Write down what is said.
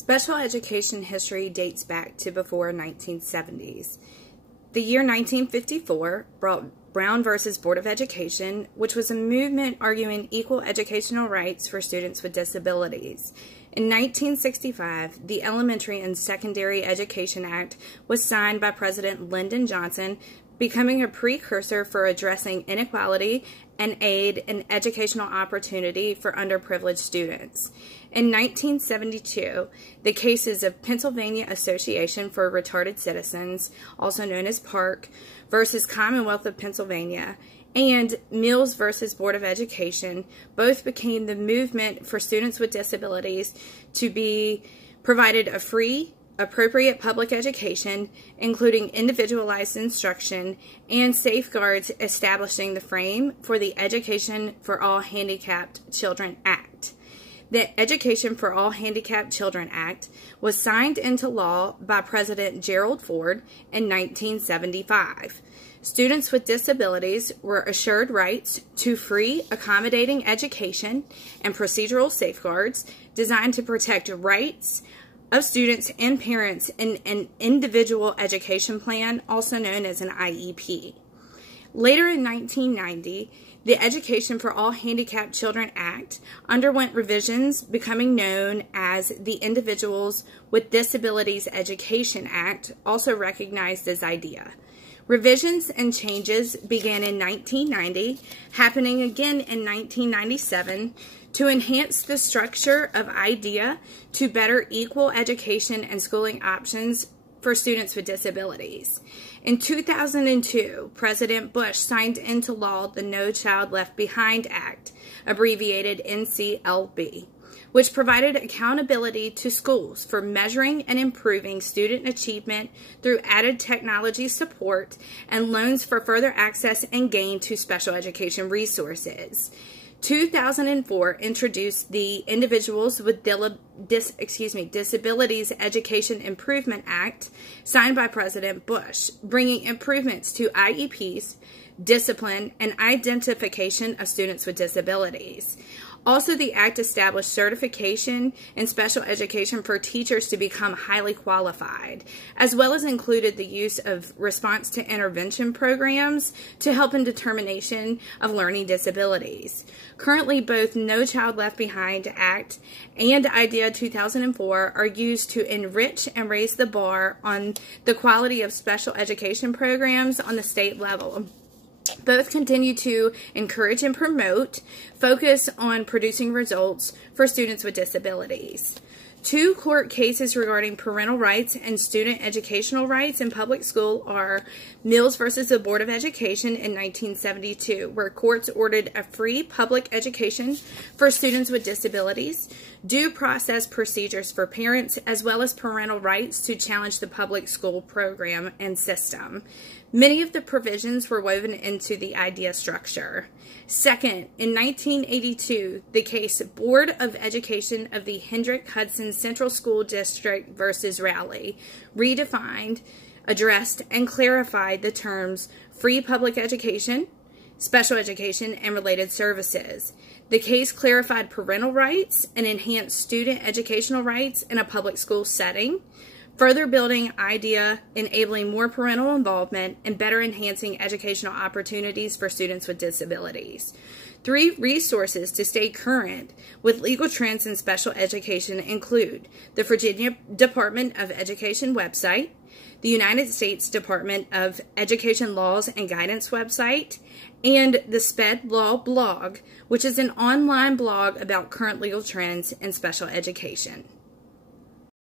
Special education history dates back to before 1970s. The year 1954 brought Brown versus Board of Education, which was a movement arguing equal educational rights for students with disabilities. In 1965, the Elementary and Secondary Education Act was signed by President Lyndon Johnson, becoming a precursor for addressing inequality and aid in educational opportunity for underprivileged students. In 1972, the cases of Pennsylvania Association for Retarded Citizens, also known as PARC, versus Commonwealth of Pennsylvania, and Mills versus Board of Education both became the movement for students with disabilities to be provided a free, appropriate public education, including individualized instruction and safeguards establishing the frame for the Education for All Handicapped Children Act. The Education for All Handicapped Children Act was signed into law by President Gerald Ford in 1975. Students with disabilities were assured rights to free, accommodating education and procedural safeguards designed to protect rights of students and parents in an individual education plan, also known as an IEP. Later in 1990, the Education for All Handicapped Children Act underwent revisions, becoming known as the Individuals with Disabilities Education Act, also recognized as IDEA. Revisions and changes began in 1990, happening again in 1997, to enhance the structure of IDEA to better equal education and schooling options for students with disabilities. In 2002, President Bush signed into law the No Child Left Behind Act, abbreviated NCLB, which provided accountability to schools for measuring and improving student achievement through added technology support and loans for further access and gain to special education resources. 2004 introduced the Individuals with Disabilities Education Improvement Act, signed by President Bush, bringing improvements to IEPs, discipline, and identification of students with disabilities. Also, the Act established certification in special education for teachers to become highly qualified, as well as included the use of response to intervention programs to help in determination of learning disabilities. Currently, both No Child Left Behind Act and IDEA 2004 are used to enrich and raise the bar on the quality of special education programs on the state level. Both continue to encourage and promote, focus on producing results for students with disabilities. Two court cases regarding parental rights and student educational rights in public school are Mills versus the Board of Education in 1972, where courts ordered a free public education for students with disabilities, due process procedures for parents, as well as parental rights to challenge the public school program and system. Many of the provisions were woven into the IDEA structure. Second, in 1982, the case Board of Education of the Hendrick-Hudson Central School District versus Raleigh redefined, addressed, and clarified the terms free public education, special education, and related services. The case clarified parental rights and enhanced student educational rights in a public school setting, further building IDEA, enabling more parental involvement, and better enhancing educational opportunities for students with disabilities. 3 resources to stay current with legal trends in special education include the Virginia Department of Education website, the United States Department of Education Laws and Guidance website, and the SPED Law blog, which is an online blog about current legal trends in special education.